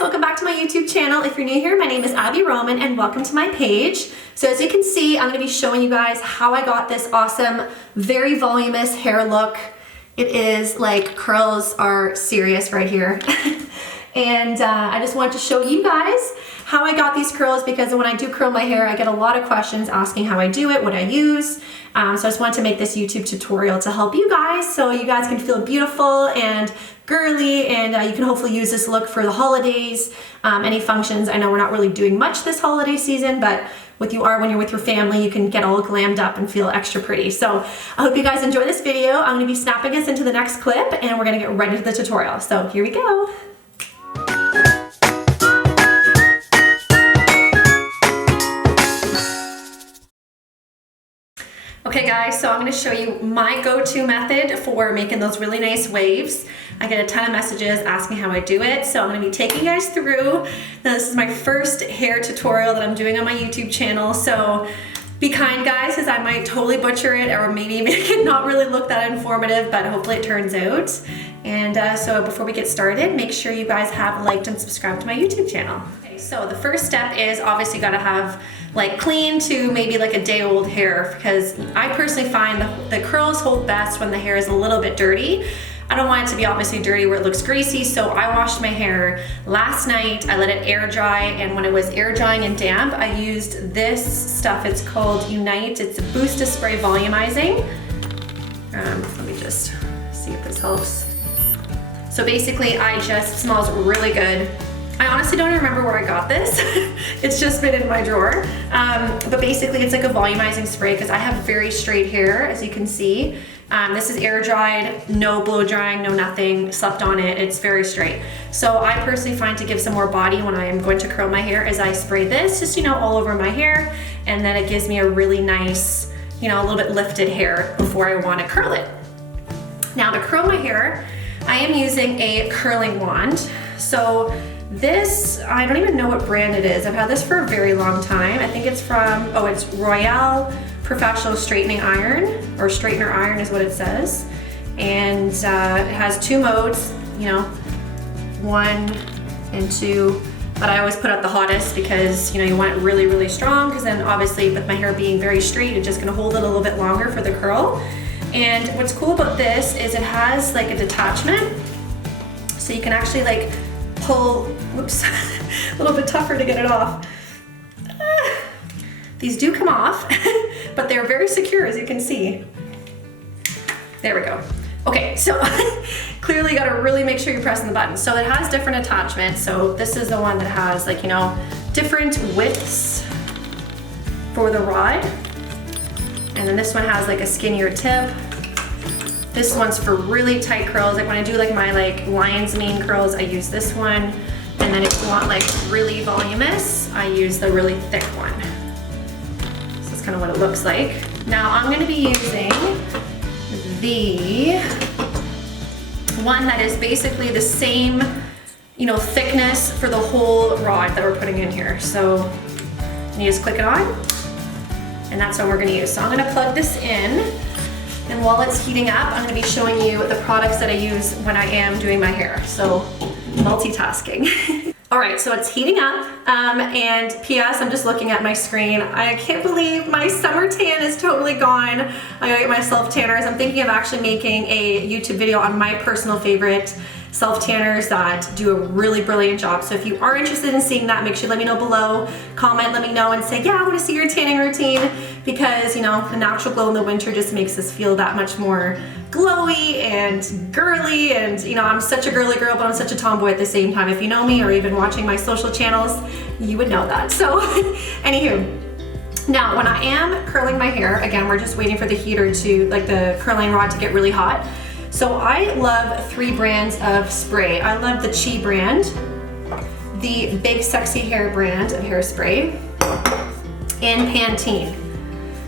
welcome back to my YouTube channel. If you're new here, my name is Abby Roman and welcome to my page. So as you can see, I'm going to be showing you guys how I got this awesome, very voluminous hair look. It is like curls are serious right here. And I just wanted to show you guys how I got these curls because when I do curl my hair, I get a lot of questions asking how I do it, what I use. So I just wanted to make this YouTube tutorial to help you guys so you guys can feel beautiful and girly, and you can hopefully use this look for the holidays, any functions. I know we're not really doing much this holiday season, but when you're with your family, you can get all glammed up and feel extra pretty. So I hope you guys enjoy this video. I'm gonna be snapping us into the next clip and we're gonna get right into the tutorial. So here we go. Okay guys, so I'm going to show you my go-to method for making those really nice waves. I get a ton of messages asking how I do it, so I'm going to be taking you guys through. Now this is my first hair tutorial that I'm doing on my YouTube channel, so be kind guys, because I might totally butcher it or maybe make it not really look that informative, but hopefully it turns out. And so before we get started, make sure you guys have liked and subscribed to my YouTube channel. Okay, so the first step is obviously got to have like clean to maybe like a day old hair, because I personally find the curls hold best when the hair is a little bit dirty. I don't want it to be obviously dirty where it looks greasy, so I washed my hair last night. I let it air dry, and when it was air drying and damp, I used this stuff. It's called Unite. It's a Boost to Spray Volumizing. Let me just see if this helps. So basically, it smells really good. I honestly don't remember where I got this. It's just been in my drawer. But basically it's like a volumizing spray because I have very straight hair, as you can see. This is air dried, no blow drying, no nothing, slept on it. It's very straight. So I personally find to give some more body when I am going to curl my hair is I spray this just, all over my hair. And then it gives me a really nice, a little bit lifted hair before I want to curl it. Now to curl my hair, I am using a curling wand. So this, I don't even know what brand it is. I've had this for a very long time. I think it's from, it's Royale Professional Straightening Iron, or Straightener Iron is what it says. And it has two modes, 1 and 2. But I always put out the hottest because, you want it really, really strong, because then obviously with my hair being very straight, it's just gonna hold it a little bit longer for the curl. And what's cool about this is it has like a detachment. So you can actually like pull, whoops, a little bit tougher to get it off. These do come off, but they're very secure, as you can see. There we go. Okay, so clearly you gotta really make sure you're pressing the button. So it has different attachments. So this is the one that has like, different widths for the rod. And then this one has like a skinnier tip. This one's for really tight curls. Like when I do like my lion's mane curls, I use this one. And then if you want like really voluminous, I use the really thick one. So that's kind of what it looks like. Now I'm gonna be using the one that is basically the same, thickness for the whole rod that we're putting in here. So you just click it on, and that's what we're gonna use. So I'm gonna plug this in. And while it's heating up, I'm gonna be showing you the products that I use when I am doing my hair. So multitasking. All right, so it's heating up. And P.S., I'm just looking at my screen. I can't believe my summer tan is totally gone. I gotta get my self-tanners. I'm thinking of actually making a YouTube video on my personal favorite self-tanners that do a really brilliant job. So if you are interested in seeing that, make sure you let me know below. Comment, let me know, and say, yeah, I want to see your tanning routine, because a natural glow in the winter just makes us feel that much more glowy and girly. And I'm such a girly girl, but I'm such a tomboy at the same time. If you know me or even watching my social channels, you would know that. So anywho, now when I am curling my hair, again, we're just waiting for the heater to, the curling rod to get really hot. So I love 3 brands of spray. I love the Chi brand, the Big Sexy Hair brand of hairspray, and Pantene.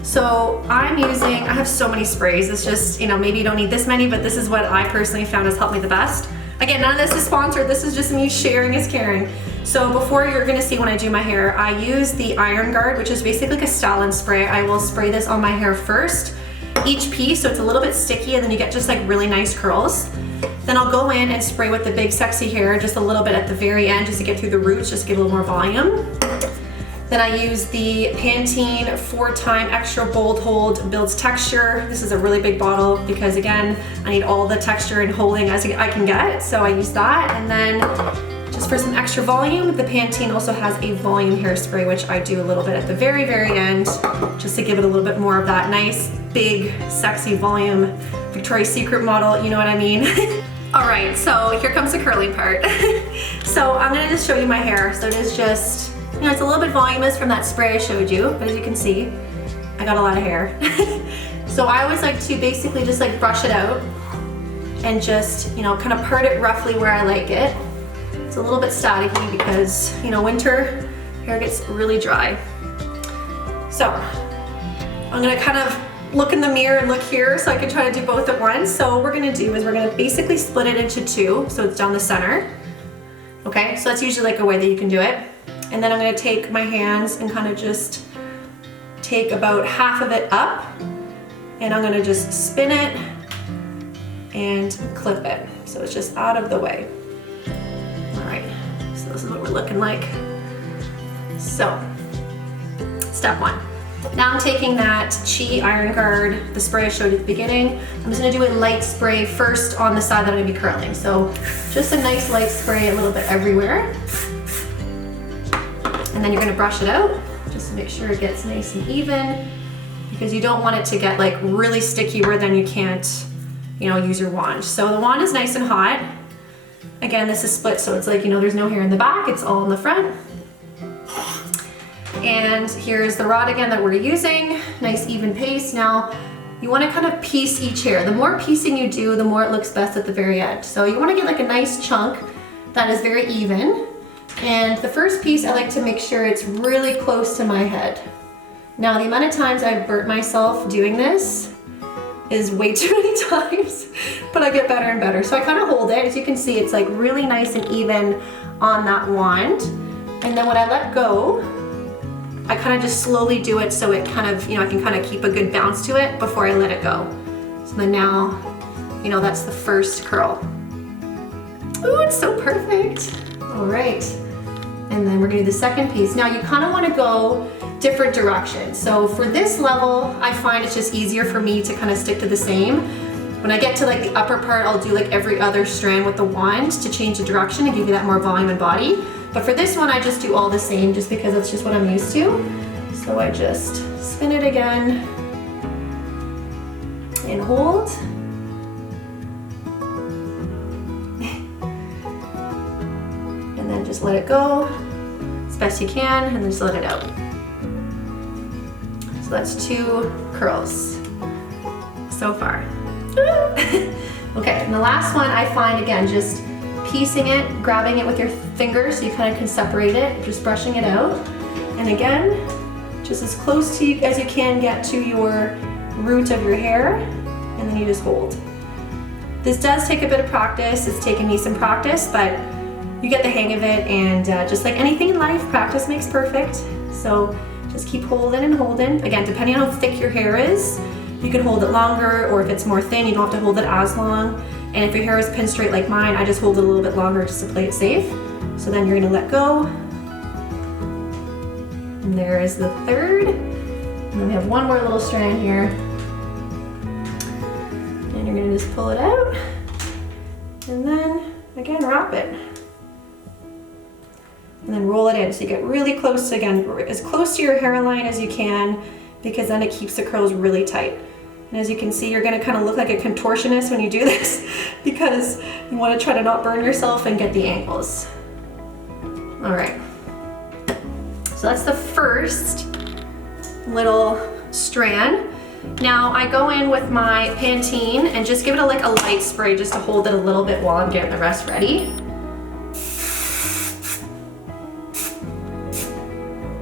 So I have so many sprays. It's just, maybe you don't need this many, but this is what I personally found has helped me the best. Again, none of this is sponsored. This is just me sharing is caring. So before, you're gonna see when I do my hair, I use the Iron Guard, which is basically like a styling spray. I will spray this on my hair first, each piece, so it's a little bit sticky, and then you get just like really nice curls. Then I'll go in and spray with the big sexy hair just a little bit at the very end just to get through the roots, just get a little more volume. Then I use the Pantene 4-time Extra Bold Hold Builds Texture. This is a really big bottle because again, I need all the texture and holding as I can get, so I use that. And then just for some extra volume, the Pantene also has a volume hairspray, which I do a little bit at the very, very end, just to give it a little bit more of that nice, big, sexy volume, Victoria's Secret model, you know what I mean? All right, so here comes the curling part. So I'm gonna just show you my hair. So it is just, you know, it's a little bit voluminous from that spray I showed you, but as you can see, I got a lot of hair. So I always like to basically just like brush it out and just, you know, kind of part it roughly where I like it. It's a little bit staticky because, you know, winter hair gets really dry. So I'm gonna kind of look in the mirror and look here so I can try to do both at once. So what we're gonna do is we're gonna basically split it into two, so it's down the center. Okay, so that's usually like a way that you can do it. And then I'm gonna take my hands and kind of just take about half of it up, and I'm gonna just spin it and clip it. So it's just out of the way. All right, so this is what we're looking like. So, step one. Now I'm taking that Chi Iron Guard, the spray I showed you at the beginning. I'm just gonna do a light spray first on the side that I'm gonna be curling. So just a nice light spray a little bit everywhere. And then you're gonna brush it out just to make sure it gets nice and even, because you don't want it to get like really sticky where then you can't, you know, use your wand. So the wand is nice and hot. Again, this is split, so it's like, you know, there's no hair in the back, it's all in the front. And here's the rod again that we're using, nice even pace. Now, you wanna kind of piece each hair. The more piecing you do, the more it looks best at the very end. So you wanna get like a nice chunk that is very even. And the first piece, I like to make sure it's really close to my head. Now, the amount of times I've burnt myself doing this is way too many times, but I get better and better. So I kind of hold it. As you can see, it's like really nice and even on that wand. And then when I let go, I kind of just slowly do it so it kind of, you know, I can kind of keep a good bounce to it before I let it go. So then now, you know, that's the first curl. Ooh, it's so perfect. All right. And then we're gonna do the second piece. Now you kind of want to go different directions. So for this level, I find it's just easier for me to kind of stick to the same. When I get to like the upper part, I'll do like every other strand with the wand to change the direction and give you that more volume and body. But for this one, I just do all the same just because that's just what I'm used to. So I just spin it again and hold. And then just let it go as best you can, and then just let it out. So that's 2 curls so far. Okay, and the last one I find, again, just piecing it, grabbing it with your fingers so you kind of can separate it, just brushing it out. And again, just as close to you as you can get to your root of your hair, and then you just hold. This does take a bit of practice. It's taken me some practice, but you get the hang of it, and just like anything in life, practice makes perfect. So just keep holding and holding. Again, depending on how thick your hair is, you can hold it longer, or if it's more thin, you don't have to hold it as long. And if your hair is pin straight like mine, I just hold it a little bit longer just to play it safe. So then you're gonna let go. And there is the third. And then we have one more little strand here. And you're gonna just pull it out. And then, again, wrap it. And then roll it in. So you get really close, again, as close to your hairline as you can, because then it keeps the curls really tight. And as you can see, you're gonna kind of look like a contortionist when you do this because you wanna try to not burn yourself and get the angles. All right, so that's the first little strand. Now I go in with my Pantene and just give it a light spray just to hold it a little bit while I'm getting the rest ready.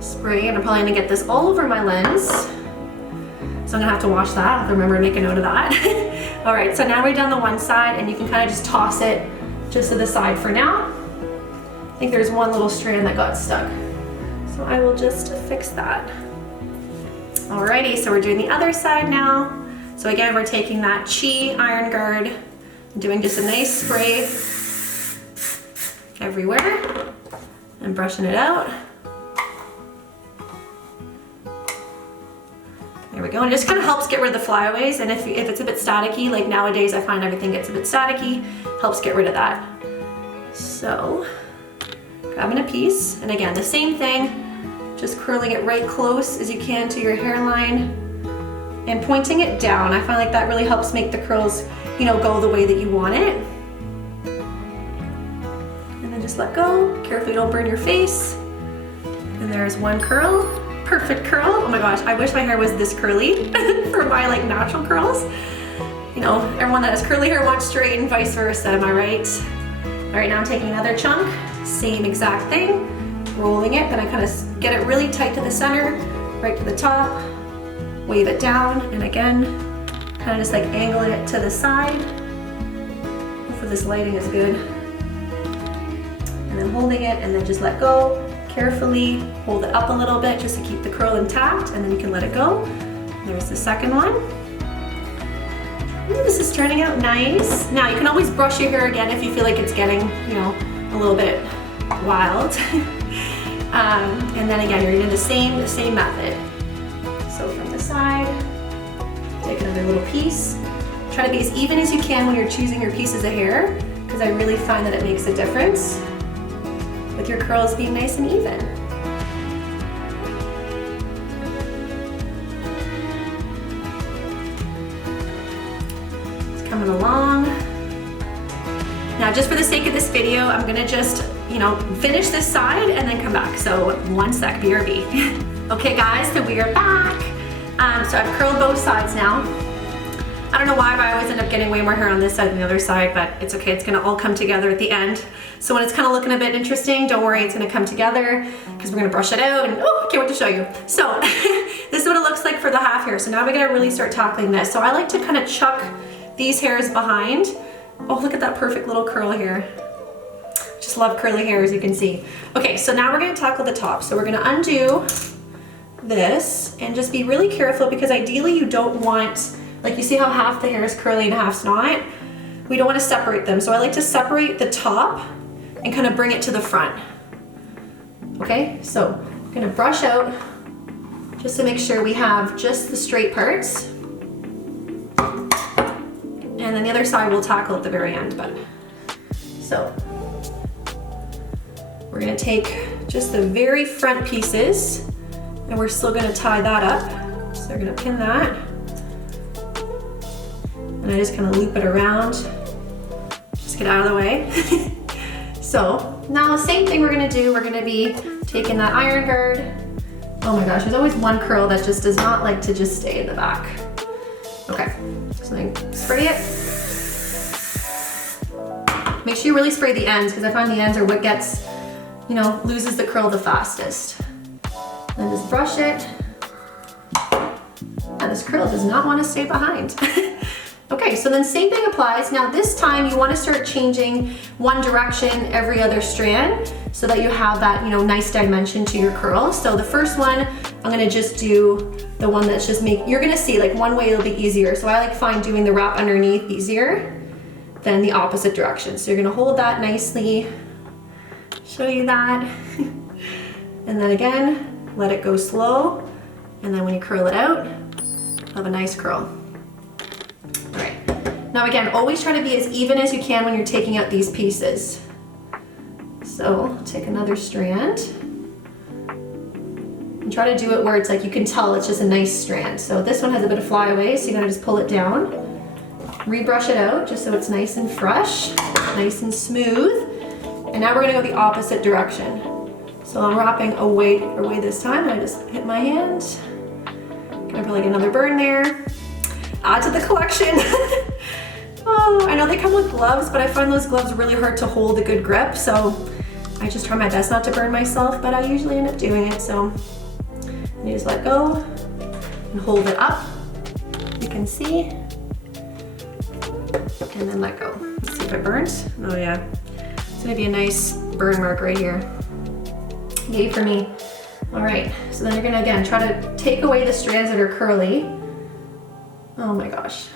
Spray, and I'm probably gonna get this all over my lens. So I'm gonna have to wash that. I'll have to remember to make a note of that. All right, so now we're down the one side, and you can kind of just toss it just to the side for now. I think there's one little strand that got stuck. So I will just fix that. Alrighty, so we're doing the other side now. So again, we're taking that Chi Iron Guard Doing just a nice spray everywhere and brushing it out. There we go, and it just kind of helps get rid of the flyaways, and if it's a bit staticky, like nowadays I find everything gets a bit staticky, helps get rid of that. So, grabbing a piece, and again, the same thing, just curling it right close as you can to your hairline and pointing it down. I find like that really helps make the curls, you know, go the way that you want it. And then just let go. Carefully don't burn your face. And there's one curl. Perfect curl. Oh my gosh, I wish my hair was this curly for my like natural curls. You know, everyone that has curly hair wants straight and vice versa, am I right? All right, now I'm taking another chunk, same exact thing, rolling it, and I kind of get it really tight to the center, right to the top, wave it down, and again, kind of just like angle it to the side. Hopefully this lighting is good. And then holding it, and then just let go. Carefully hold it up a little bit just to keep the curl intact, and then you can let it go. There's the second one. Ooh, this is turning out nice. Now you can always brush your hair again if you feel like it's getting, you know, a little bit wild. And then again, you're gonna do the same method. So from the side, take another little piece. Try to be as even as you can when you're choosing your pieces of hair, because I really find that it makes a difference with your curls being nice and even. It's coming along. Now, just for the sake of this video, I'm gonna just, you know, finish this side and then come back. So 1 sec, BRB. Okay guys, so we are back. So I've curled both sides now. I don't know why, but I always end up getting way more hair on this side than the other side, but it's okay, it's gonna all come together at the end. So when it's kind of looking a bit interesting, don't worry, it's gonna come together because we're gonna brush it out, and oh, I can't wait to show you. So this is what it looks like for the half hair. So now we're gonna really start tackling this. So I like to kind of chuck these hairs behind. Oh, look at that perfect little curl here. Just love curly hair, as you can see. Okay, so now we're gonna tackle the top. So we're gonna undo this and just be really careful, because ideally you don't want, like you see how half the hair is curly and half's not? We don't want to separate them. So I like to separate the top and kind of bring it to the front. Okay, so I'm gonna brush out just to make sure we have just the straight parts. And then the other side we'll tackle at the very end. But so we're gonna take just the very front pieces, and we're still gonna tie that up. So we're gonna pin that. And I just kind of loop it around. Just get out of the way. So now the same thing we're gonna do, we're gonna be taking that iron guard. Oh my gosh, there's always one curl that just does not like to just stay in the back. Okay, so I spray it. Make sure you really spray the ends, because I find the ends are what gets, you know, loses the curl the fastest. Then just brush it. And this curl does not want to stay behind. Okay, so then same thing applies. Now this time you want to start changing one direction every other strand so that you have that, you know, nice dimension to your curl. So the first one, I'm gonna just do the one that's just you're gonna see like one way it'll be easier. So I find doing the wrap underneath easier than the opposite direction. So you're gonna hold that nicely, show you that. And then again, let it go slow. And then when you curl it out, have a nice curl. Now again, always try to be as even as you can when you're taking out these pieces. So take another strand and try to do it where it's like you can tell it's just a nice strand. So this one has a bit of flyaway, so you gotta just pull it down, rebrush it out just so it's nice and fresh, nice and smooth. And now we're gonna go the opposite direction. So I'm wrapping away this time, and I just hit my hand. Gonna probably get another burn there. Add to the collection. Oh, I know they come with gloves, but I find those gloves really hard to hold a good grip, so I just try my best not to burn myself, but I usually end up doing it, so you just let go and hold it up, you can see, and then let go. Let's see if it burns. Oh yeah, it's gonna be a nice burn mark right here. Yay for me. All right, so then you're gonna again try to take away the strands that are curly. Oh my gosh.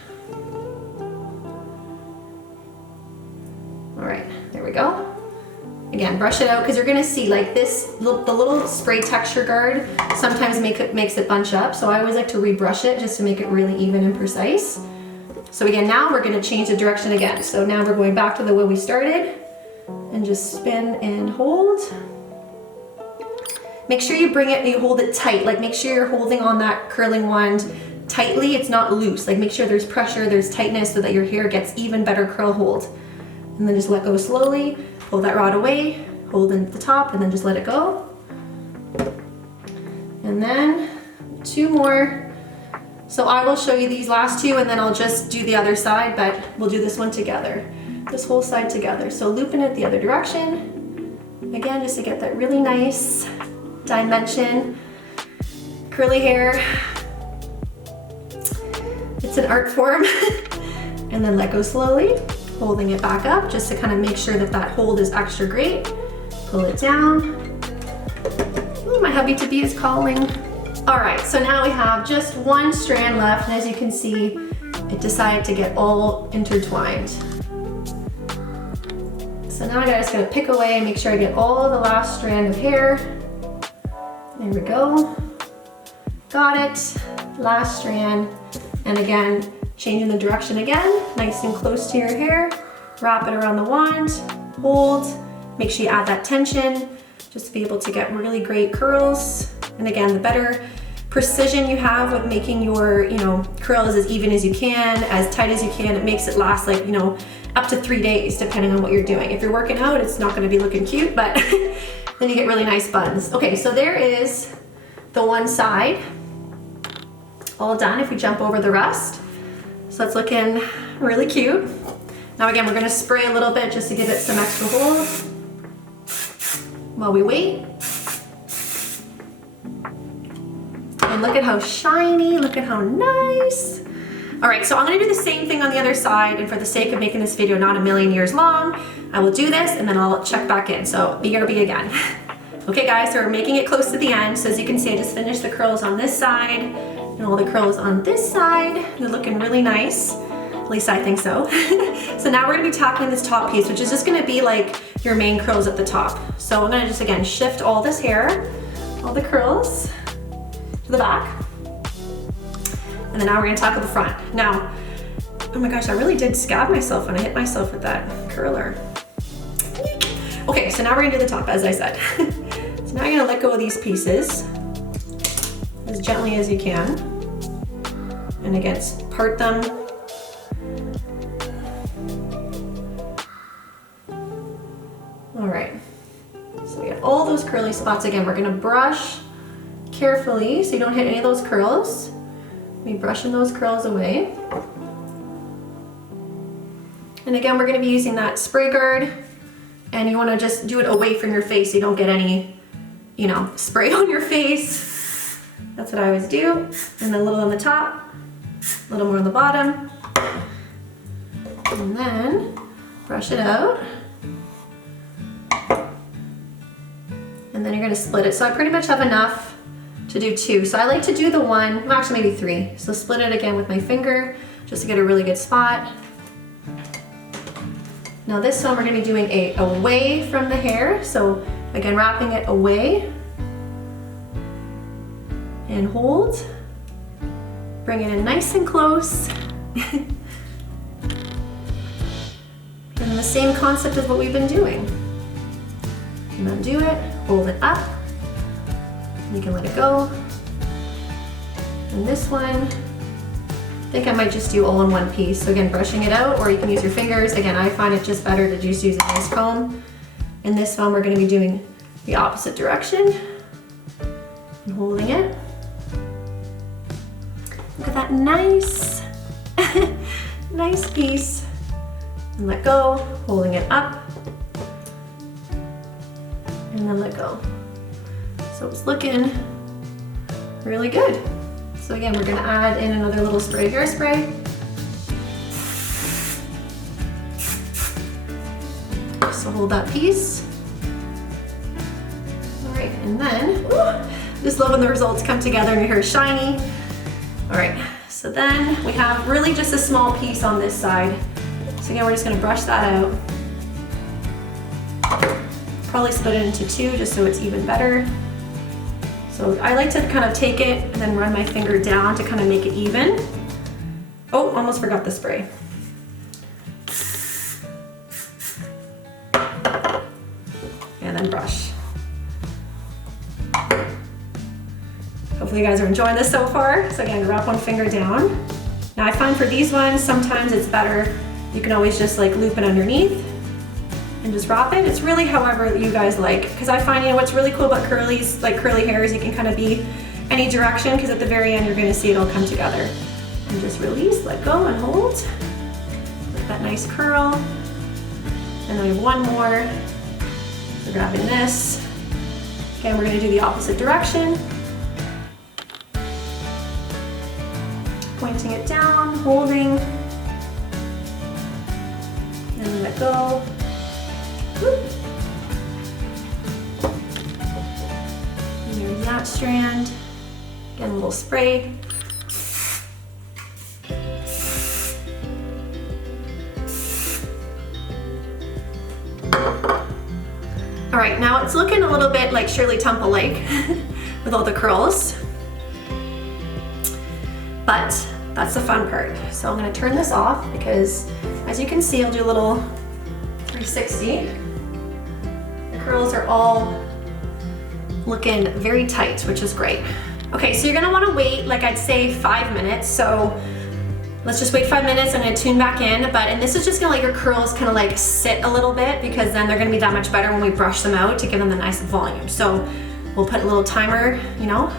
go. Again, brush it out because you're gonna see like this, the little spray texture guard sometimes makes it bunch up. So I always like to rebrush it just to make it really even and precise. So again, now we're gonna change the direction again. So now we're going back to the way we started and just spin and hold. Make sure you hold it tight. Like make sure you're holding on that curling wand tightly. It's not loose. Like make sure there's pressure, there's tightness so that your hair gets even better curl hold. And then just let go slowly. Pull that rod away, hold in at the top, and then just let it go. And then 2 more. So I will show you these last 2 and then I'll just do the other side, but we'll do this one together. This whole side together. So looping it the other direction. Again, just to get that really nice dimension. Curly hair. It's an art form. And then let go slowly. Holding it back up just to kind of make sure that that hold is extra great. Pull it down. Ooh, my hubby to be is calling. All right, so now we have just 1 strand left, and as you can see, it decided to get all intertwined. So now I'm just gonna pick away and make sure I get all the last strand of hair. There we go. Got it, last strand. And again, changing the direction again, nice and close to your hair. Wrap it around the wand, hold. Make sure you add that tension just to be able to get really great curls. And again, the better precision you have with making your, curls as even as you can, as tight as you can, it makes it last like, up to 3 days, depending on what you're doing. If you're working out, it's not gonna be looking cute, but then you get really nice buns. Okay, so there is the one side, all done if we jump over the rest. So it's looking really cute. Now again, we're gonna spray a little bit just to give it some extra hold while we wait. And look at how shiny, look at how nice. All right, so I'm gonna do the same thing on the other side, and for the sake of making this video not a million years long, I will do this and then I'll check back in. So BRB again. Okay guys, so we're making it close to the end. So as you can see, I just finished the curls on this side and all the curls on this side. They're looking really nice. At least I think so. So now we're gonna be tackling this top piece, which is just gonna be like your main curls at the top. So I'm gonna just, again, shift all this hair, all the curls to the back. And then now we're gonna tackle the front. Now, oh my gosh, I really did scab myself when I hit myself with that curler. Okay, so now we're gonna do the top, as I said. So now you're gonna let go of these pieces as gently as you can. And again, part them. All right, so we have all those curly spots. Again, we're gonna brush carefully so you don't hit any of those curls. Be brushing those curls away. And again, we're gonna be using that spray guard, and you wanna just do it away from your face so you don't get any, spray on your face. That's what I always do. And then a little on the top, a little more on the bottom. And then brush it out. And then you're gonna split it. So I pretty much have enough to do 2. So I like to do the one, well, actually maybe 3. So split it again with my finger just to get a really good spot. Now this one we're gonna be doing away from the hair. So again, wrapping it away and hold. Bring it in nice and close. And the same concept as what we've been doing. And undo it, hold it up. You can let it go. And this one, I think I might just do all in one piece. So again, brushing it out, or you can use your fingers. Again, I find it just better to just use a nice comb. In this one, we're gonna be doing the opposite direction and holding it. Look at that nice, nice piece. And let go, holding it up. And then let go. So it's looking really good. So again, we're gonna add in another little spray of hairspray. So hold that piece. All right, and then, just love when the results come together and your hair is shiny. All right, so then we have really just a small piece on this side. So again, we're just gonna brush that out. probably split it into two just so it's even better. So I like to kind of take it and then run my finger down to kind of make it even. Oh, almost forgot the spray. And then brush. Hopefully you guys are enjoying this so far. So again, wrap one finger down. Now I find for these ones, sometimes it's better, you can always just like loop it underneath and just wrap it. It's really however you guys like. Because I find, you know, what's really cool about curlies, like curly hair, is you can kind of be any direction, because at the very end you're gonna see it all come together. And just release, let go and hold. With that nice curl. And then we have one more. So grabbing this. Again, we're gonna do the opposite direction. Pointing it down, holding. And let go. Whoop. And there's that strand. Again, a little spray. All right, now it's looking a little bit like Shirley Temple-like with all the curls. But that's the fun part. So I'm gonna turn this off because as you can see, I'll do a little 360. The curls are all looking very tight, which is great. Okay, so you're gonna wanna wait, like I'd say 5 minutes. So let's just wait 5 minutes. I'm gonna tune back in, and this is just gonna let your curls kind of like sit a little bit, because then they're gonna be that much better when we brush them out to give them the nice volume. So we'll put a little timer,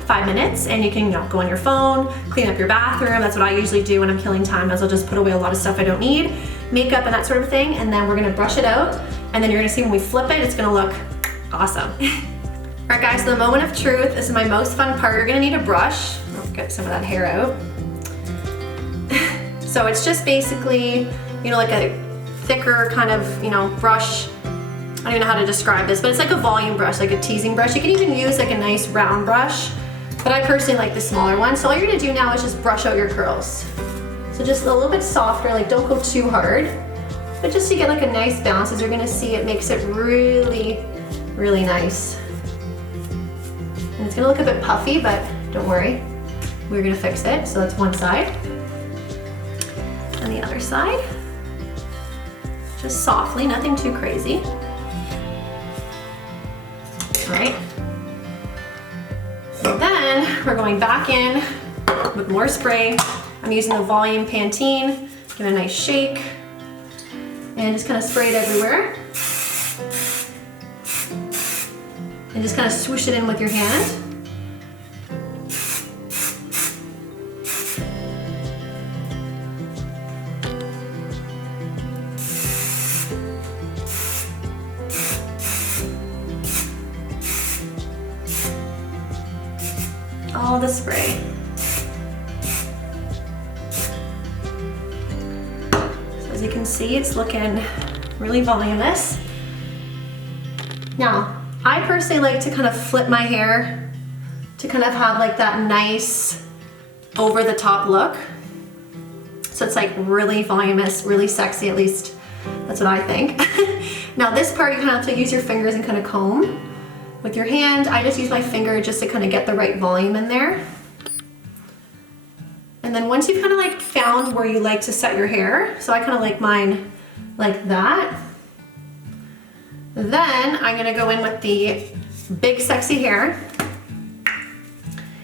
5 minutes, and you can, go on your phone, clean up your bathroom. That's what I usually do when I'm killing time, is I'll just put away a lot of stuff I don't need, makeup and that sort of thing, and then we're gonna brush it out, and then you're gonna see when we flip it, it's gonna look awesome. All right guys, so the moment of truth, this is my most fun part. You're gonna need a brush. I'll get some of that hair out. So it's just basically, like a thicker kind of, brush. I don't even know how to describe this, but it's like a volume brush, like a teasing brush. You can even use like a nice round brush, but I personally like the smaller one. So all you're gonna do now is just brush out your curls. So just a little bit softer, like don't go too hard, but just to get like a nice bounce. As you're gonna see, it makes it really, really nice. And it's gonna look a bit puffy, but don't worry, we're gonna fix it. So that's one side. And the other side. Just softly, nothing too crazy. All right. So then we're going back in with more spray. I'm using the Volume Pantene. Give it a nice shake. And just kind of spray it everywhere. And just kind of swoosh it in with your hand. All the spray. So as you can see, it's looking really voluminous. Now, I personally like to kind of flip my hair to kind of have like that nice over the top look. So it's like really voluminous, really sexy, at least that's what I think. Now this part, you kind of have to use your fingers and kind of comb. With your hand, I just use my finger just to kind of get the right volume in there. And then once you've kind of like found where you like to set your hair, so I kind of like mine like that, then I'm gonna go in with the big sexy hair,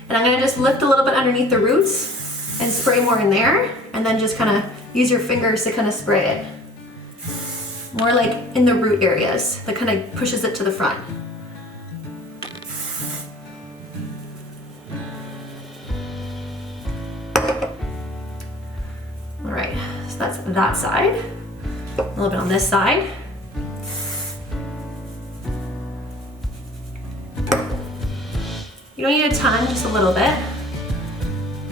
and I'm gonna just lift a little bit underneath the roots and spray more in there, and then just kind of use your fingers to kind of spray it. More like in the root areas, that kind of pushes it to the front. All right, so that's that side. A little bit on this side. You don't need a ton, just a little bit.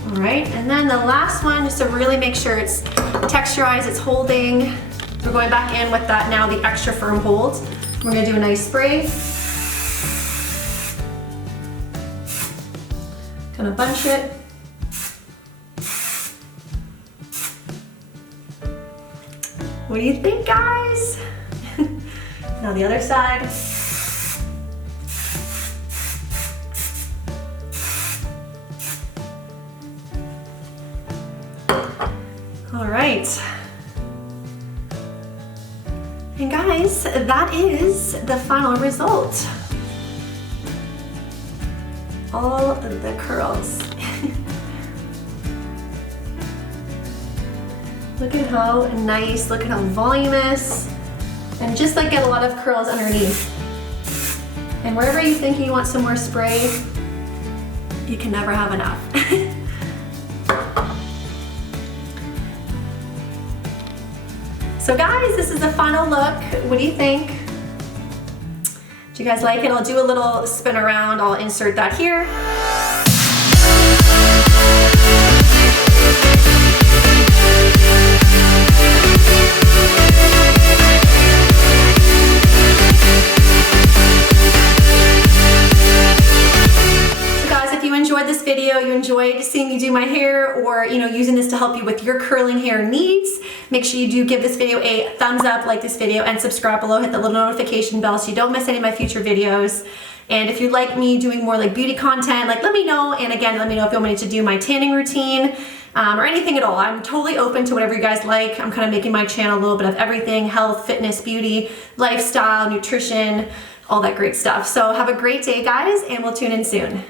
All right, and then the last one, just to really make sure it's texturized, it's holding. We're going back in with that now, the extra firm hold. We're gonna do a nice spray. Kind of bunch it. What do you think, guys? Now the other side. right. And guys, that is the final result. All of the curls. Look at how nice, look at how voluminous, and just like get a lot of curls underneath. And wherever you think you want some more spray, you can never have enough. So guys, this is the final look. What do you think? Do you guys like it? I'll do a little spin around. I'll insert that here. This video, you enjoyed seeing me do my hair, or using this to help you with your curling hair needs, make sure you do give this video a thumbs up, like this video, and subscribe below. Hit the little notification bell so you don't miss any of my future videos. And if you'd like me doing more like beauty content, like let me know. And again, let me know if you want me to do my tanning routine or anything at all. I'm totally open to whatever you guys like. I'm kind of making my channel a little bit of everything: health, fitness, beauty, lifestyle, nutrition, all that great stuff. So have a great day, guys, and we'll tune in soon.